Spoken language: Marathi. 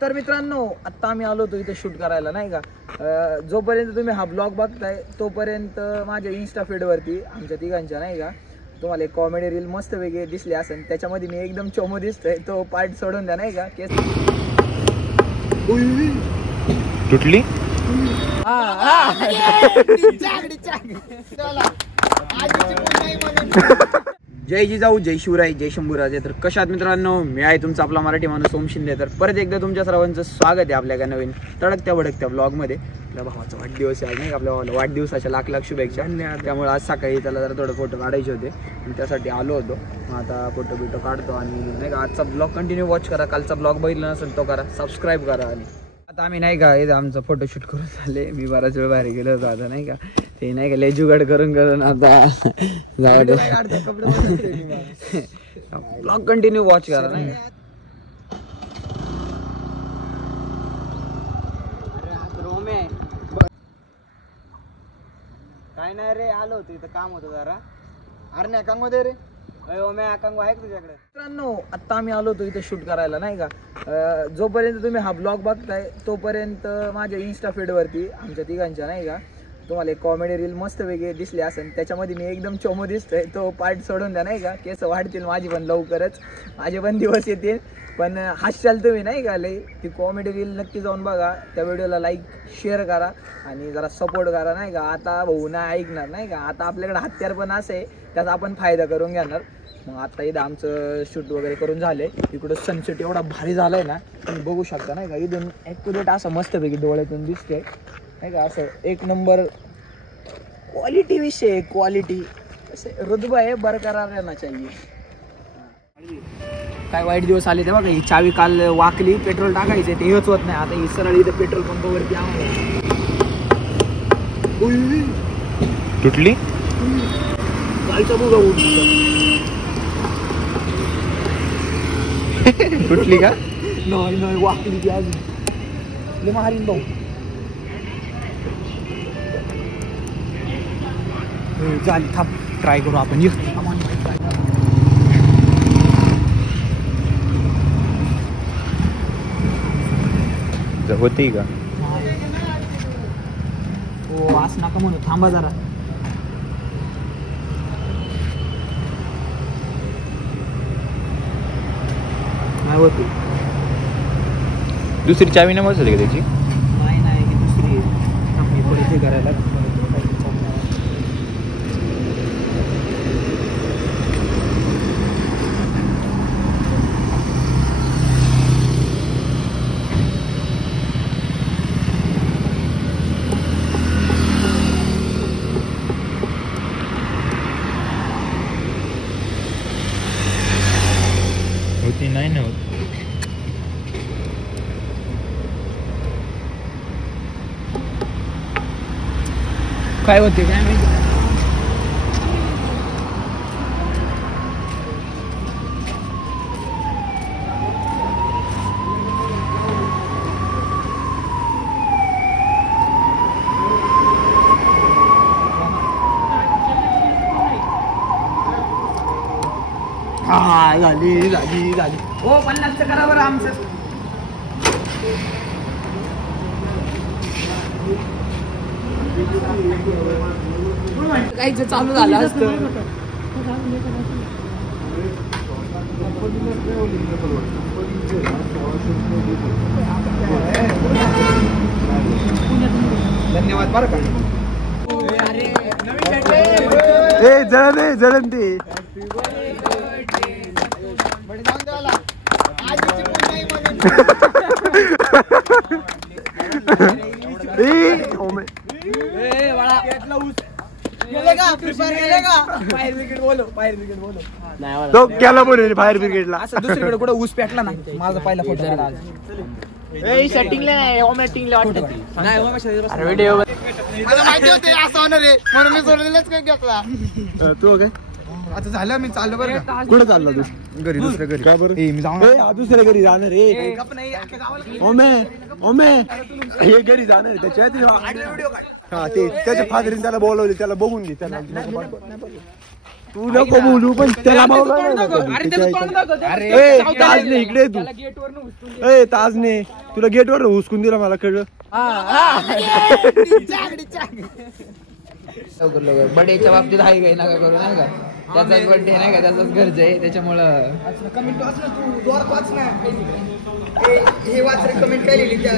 तर मित्रांनो आता आम्ही आलो होतो इथे शूट करायला नाही का. जोपर्यंत तुम्ही हा ब्लॉग बघताय तोपर्यंत माझ्या इन्स्टा फीडवरती आमच्या तिघांच्या नाही का तुम्हाला एक कॉमेडी रील मस्त वेगळी दिसली असेल. त्याच्यामध्ये मी एकदम चोमो दिसतोय, तो पार्ट सोडून द्या नाही का. केस तुटली. जय जिजाऊ, जय शिवराय, जय शंभूराजे. तर कशात मित्रांनो, मी आहे तुमचा आपला मराठी माणूस सोम शिंदे. तर परत एकदा तुमच्या सर्वांचं स्वागत आहे आपल्या एका नवीन तडकत्या भडकत्या ब्लॉगमध्ये. आपल्या भावाचा वाढदिवस आहे नाही का. आपल्या भावाला वाढदिवसाच्या लाख लाख शुभेच्छा. त्यामुळे आज सकाळी त्याला जरा थोडं फोटो काढायचे होते आणि त्यासाठी आलो होतो. मग आता फोटो बिटो काढतो आणि नाही का आजचा ब्लॉग कंटिन्यू वॉच करा. कालचा ब्लॉग बघितला नसेल तो करा, सबस्क्राईब करा. आणि आता आम्ही नाही का इथं आमचं फोटोशूट करून झाले. मी बराच वेळ बाहेर गेलो होतो आता नाही का. ते नाही का लय जुगाड करून आता जाऊ दे. ब्लॉग कंटिन्यू वॉच करा नाही का. काय नाही रे, आलो होतो इथं काम होतं जरा. अरे नाही अकांग मध्ये रे. अकांग आहे तुझ्याकडे. मित्रांनो आता आम्ही आलो होतो इथे शूट करायला नाही का. जोपर्यंत तुम्ही हा ब्लॉग बघताय तोपर्यंत माझ्या इन्स्टा फीडवरती आमच्या तिघांच्या नाही का तुम्हाला एक कॉमेडी रील मस्त वेगळी दिसली असेल. त्याच्यामध्ये मी एकदम चोमो दिसतोय, तो पार्ट सोडून द्या नाही का. केस वाढतील माझी पण लवकरच, माझे पण दिवस येतील. पण हास्याल तुम्ही नाही का लई. ती कॉमेडी रील नक्की जाऊन बघा. त्या व्हिडिओला लाईक शेअर करा आणि जरा सपोर्ट करा नाही का. आता भाऊ नाही ऐकणार नाही का. आता आपल्याकडे हत्यार पण असे त्याचा आपण फायदा करून घेणार. मग आता इथं आमचं शूट वगैरे करून झाले. इकडं सनसेट एवढा भारी झालाय ना तुम्ही बघू शकता नाही का. इथून ॲक्युरेट असं मस्तपैकी डोळ्यातून दिसते नाही का. असं एक नंबर क्वालिटी विषय, क्वालिटी असे रुतबा आहे बरकरार रहना चाहिए. काय वाईट दिवस आले ते बघा. ही चावी काल वाकली, पेट्रोल टाकायचे ते हेच होत नाही. आता ही सरळ इथं पेट्रोल पंपावरती तुटली. कालचा बघा तुटली का. नाही वाकली ती अजून मारीन भाऊ. चालेल थांब ट्राय करू आपण. होती का. हो असं नका म्हणू, थांबा जरा. नाही होती. दुसरी चावी नाही बसत का त्याची. नाही ही दुसरी आहे. पुढे ते करायला होती नाही ना होत. काय होते काय माहिती. हा झाली झाली झाली. हो 50 करा बरं आमचं. काहीच चालू झालं असतं. धन्यवाद बरं का. जळण ते केला बोल फायर ब्रिगेडला. असं दुसरीकडे कुठं ऊस पेटला ना. माझा पहिला फोटो काढा. सेटिंगला नाही ओमॅटिंगला वाटत नाही. व्हिडिओ मला माहिती होते असं होणार आहे म्हणून मी सोडलेलंच काय घेतला. तू काय आता झालं मी चाललो बरं का. कुठं चालला तू. घरी दुसऱ्या घरी का बरं. मी जाऊन दुसऱ्या घरी जाणार रे. ओमे हे घरी जाणार त्याच्या. हा ते त्याच्या फादरीने त्याला बोलवले, त्याला बघून घे. त्याला तू नको बोलू पण त्याला मावला नाही ना कधी. ए, ताजने इकडे ये तू. ए ताजने तुला गेटवर हुसकून दिला मला कळलं. लवकर लवकर बर्थडेच्या बाबतीत हाय काही नका करू नाही का, त्याचाच बर्थडे नाही का, त्याचाच गरज आहे त्याच्यामुळं. कमेंट वाच ना तू, जोरात वाच ना. हे वाच रे कमेंट काय लिहिली त्या